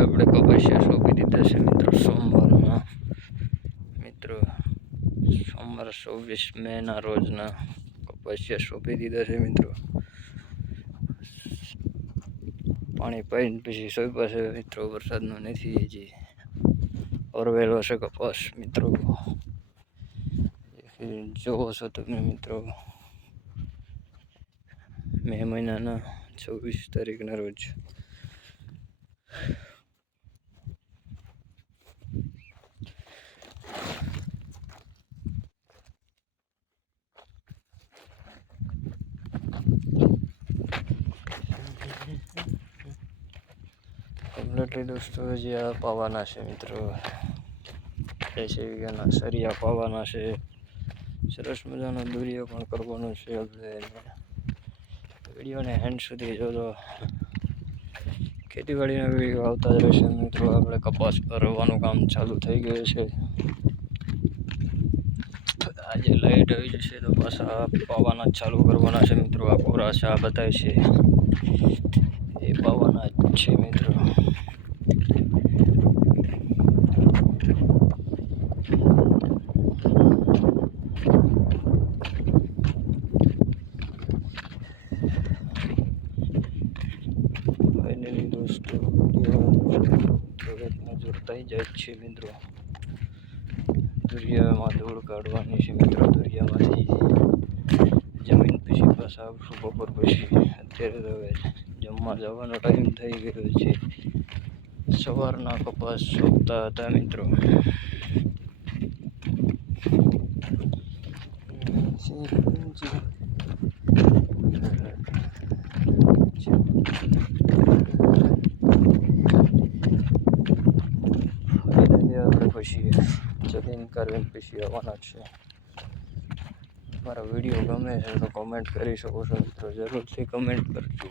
આપણે કપાસિયા સોંપી દીધા છે મિત્રો સોમવારના. મિત્રો સોમવાર 24 મેના રોજના કપાસિયા સોંપી દીધા છે મિત્રો. પાણી પાઈને પછી સોંપ્યા છે મિત્રો. વરસાદનો નથી હજી ઓરવેલો છે કપાસ મિત્રો. જોવો છો તમે મિત્રો મે મહિનાના 26 તારીખના રોજ કમ્પ્લીટલી દોસ્તો હજી આ પાવાના છે મિત્રો. 80 વીઘાના સરિયા પાવાના છે. સરસ મજાનો દુરિયો પણ કરવાનો છે. આપણે વિડીયોને એન્ડ સુધી જોજો. ખેતીવાડીના વિડીયો આવતા જ રહેશે મિત્રો. આપણે કપાસ ભરવાનું કામ ચાલુ થઈ ગયું છે. આજે લાઈટ આવી જશે તો પાછા પાવાના ચાલુ કરવાના છે મિત્રો. આ કોરા છે, આ બતાવે છે એ પાવાના જ છે મિત્રો. ફાઇનલી દોસ્તો જોડતા જાય છે મિત્રો. દુરિયામાં ધૂળ કાઢવાની છે મિત્રો. દુરિયામાંથી જમીન પછી પાછા આવશું બપોર પછી. અત્યારે તો હવે જમવા જવાનો ટાઈમ થઈ ગયો છે. સવારના કપાસ સોંપતા હતા મિત્રો. આપણે પછી જમીન કાઢીને પછી આવવાના છે. મારા વિડીયો ગમે છે તો કોમેન્ટ કરી શકો છો મિત્રો. જરૂરથી કમેન્ટ કરજો.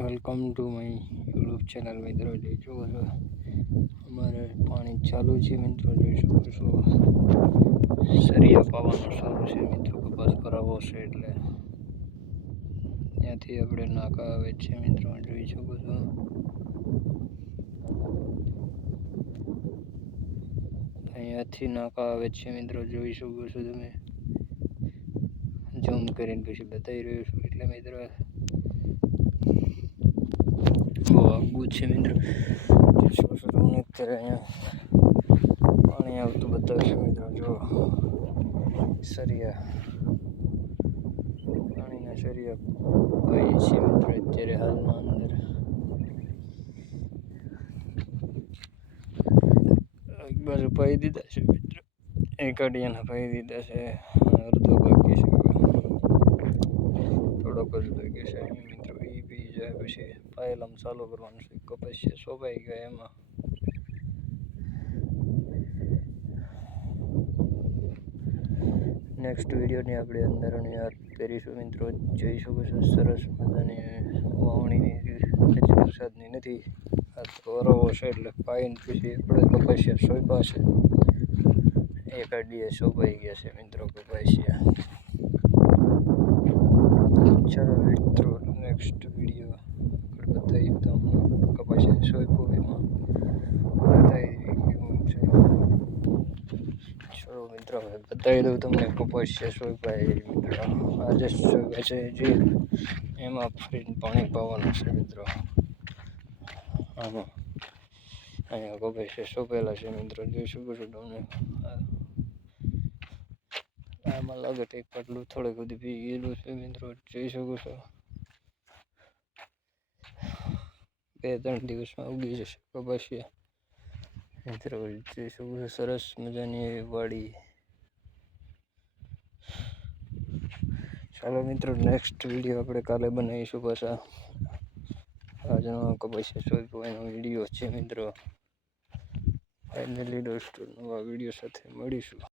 Welcome to my YouTube channel મિત્રો. જોઈ શકો છો અમારે પાણી ચાલુ છે મિત્રો. જોઈ શકો છો સરિયા પાવાનું ચાલુ છે મિત્રો. કપાસ કરાવવો છે એટલે ત્યાંથી આપણે નાકા આવે છે મિત્રો. જોઈ શકો છો અહીંયાથી નાકા આવે છે મિત્રો. જોઈ શકો છો તમે. ઝૂમ કરીને પછી બતાવી રહ્યો છું એટલે મિત્રો બહુ આગું છે મિત્રો. જોઈ શકો છો તમને અત્યારે અહીંયા પાણી આવતું બતાવશે મિત્રો. જો સરિયા પાણીના સરિયા ભાઈ છે મિત્રો અત્યારે હાલમાં અંદર. એક બાજુ પાઈ દીધા છે મિત્રો. એક અડિયાના પાઈ દીધા છે. અડધો બાકી છે. થોડોક જ બાકી છે મિત્રો. એ પી જાય પછી પાયલામ ચાલુ કરવાનું છે. કપાસિયા સોંપાઈ ગયા એમાં. નેક્સ્ટ વિડીયોની આપણે અંદરની વાત કરીશું મિત્રો. જોઈ શકો છો સરસ મજાની વાવણીની હજી વરસાદની નથી. આ તો વરવો છે એટલે પાઈને પછી આપણે કપાસિયા સોંપ્યા છે. એક અડીએ સોંપાઈ ગયા છે મિત્રો કપાસિયા. ચાલો મિત્રો નેક્સ્ટ વિડીયો આપણે બતાવ્યું તમને કપાસિયા સોંપ્યું એમાં બતાવી કેવું છે. ચલો મિત્રો હવે બતાવી દઉં તમને કપાસિયા સોંપાય મિત્રો. આજે સોંપ્યા છે જે એમાં ફરીને પાણી પાવાનું છે મિત્રો. આમાં અહીંયા કપાસિયા સોંપેલા છે મિત્રો. જોઈ શકો છો તમને. આમાં લાગે તો એક પાટલું થોડુંક બધું પી ગયેલું છે મિત્રો. જોઈ શકો છો 2-3 દિવસમાં ઉગી જશે કપાસિયા મિત્રો. જોઈ શકો છો સરસ મજાની વાડી. ચાલો મિત્રો નેક્સ્ટ વિડીયો આપણે કાલે બનાવીશું પાછા. આજનો કપાસિયા સોંપ્યો એનો વિડીયો છે મિત્રો. ફાઇનલી દોસ્તો નવા વિડીયો સાથે મળીશું.